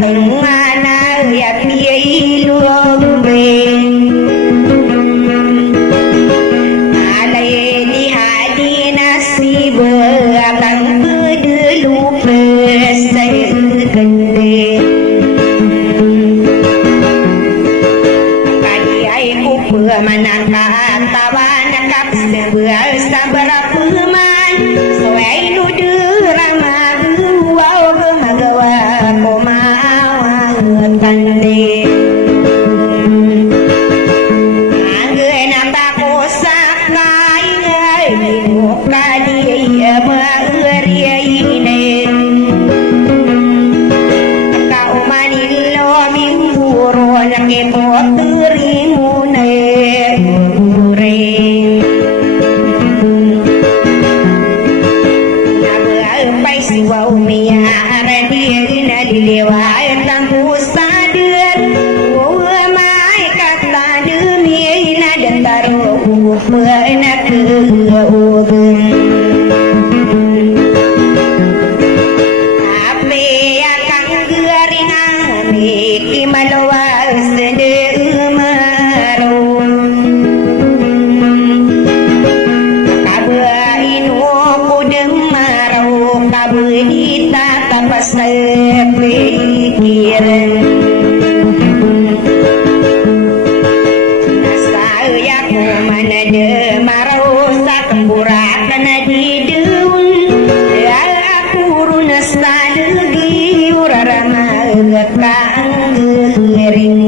từng mana yak ye luong beng alai di hadi nasib akan berdelu pesai gede kali ai ku pemanangkan tawan kap sebuah sabar peman soai ludu ramah wow gemagawa komawan tande angge nambah kosak ngai ngai muka dia mengeria ini kau manilo mimburo nake poturimu ne wow mia radina dilewai tangku sadar wow mai kata dunia dan taruh pernah ke ubun apa akan geringan iki malawal sedermarum kabain aku demarau kabudita tapas pikiran saya ku mana demarau sakemburat na di deun aku runas tadegi urarama gekang gering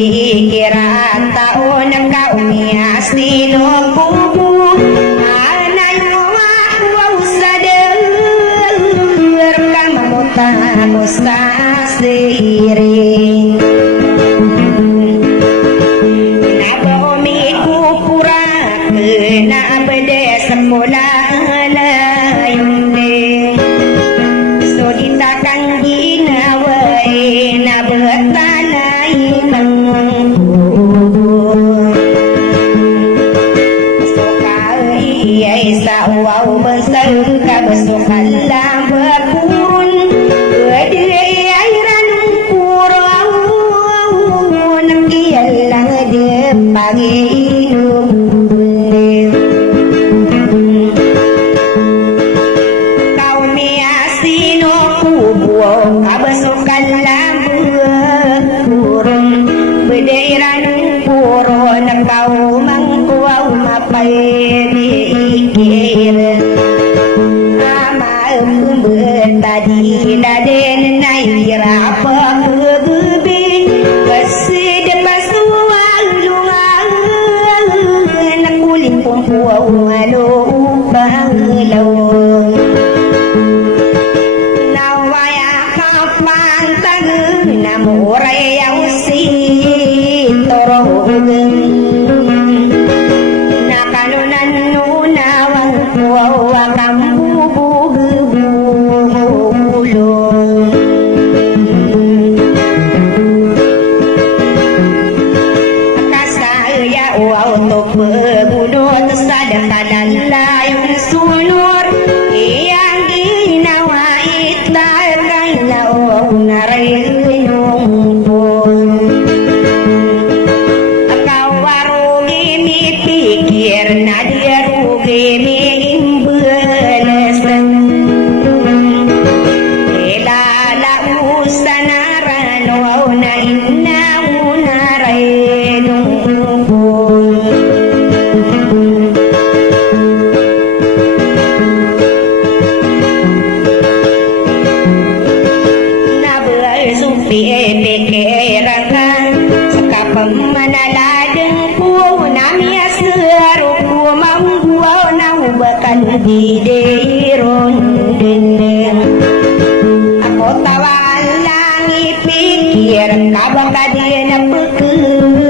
pikiran tahun kau nias di kubu anak aku sadar kamu mustas diri nabo miku pura kena bede sekolah lain so ditakan ginawai nabetanai wow besar kebesukan berkurun berdiri airan kurau nanggialang de pagi kau miasino kubuo kebesukan berkurun berdiri kurun kau mangkuau mapai tadi daden naira apa kebebe kesede pasual lungang nak kulit pumpuau alo banglau nawaya kapan tagu namurai yang si torong nakalunan nunawang puau kambu untuk berbunuh tersadar pada lain sulur yang dinawai takkan lau narai numpun kau warugi mi pikir nadia rugi mi imbelesan elala usanaran wau na inna unarai numpun di deron dendeng aku tawalang pikir kabang kadia na peke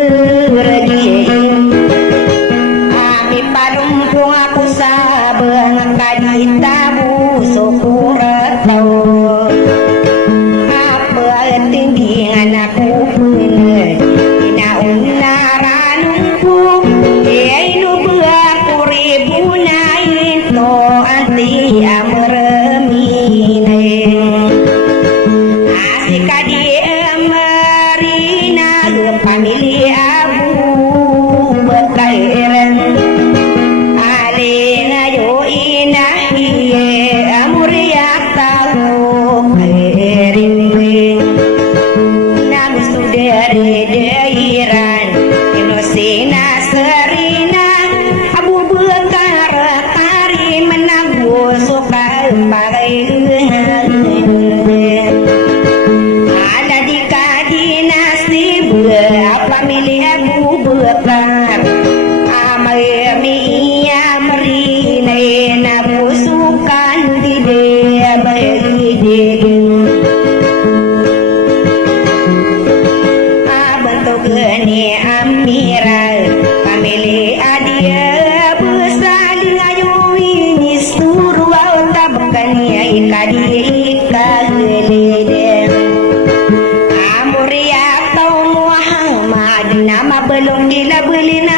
sudari deiran Inosina serina Abu Bakar kari menabu suka pakai ada di kadinasti apa milih Abu Bakar amami iya merine nabu sukan di dia bagi geni amiral pamili adia besali ayu ini suruh tabkan ya ikadi kagelede amuria tau Muhammad nama belum dilabelin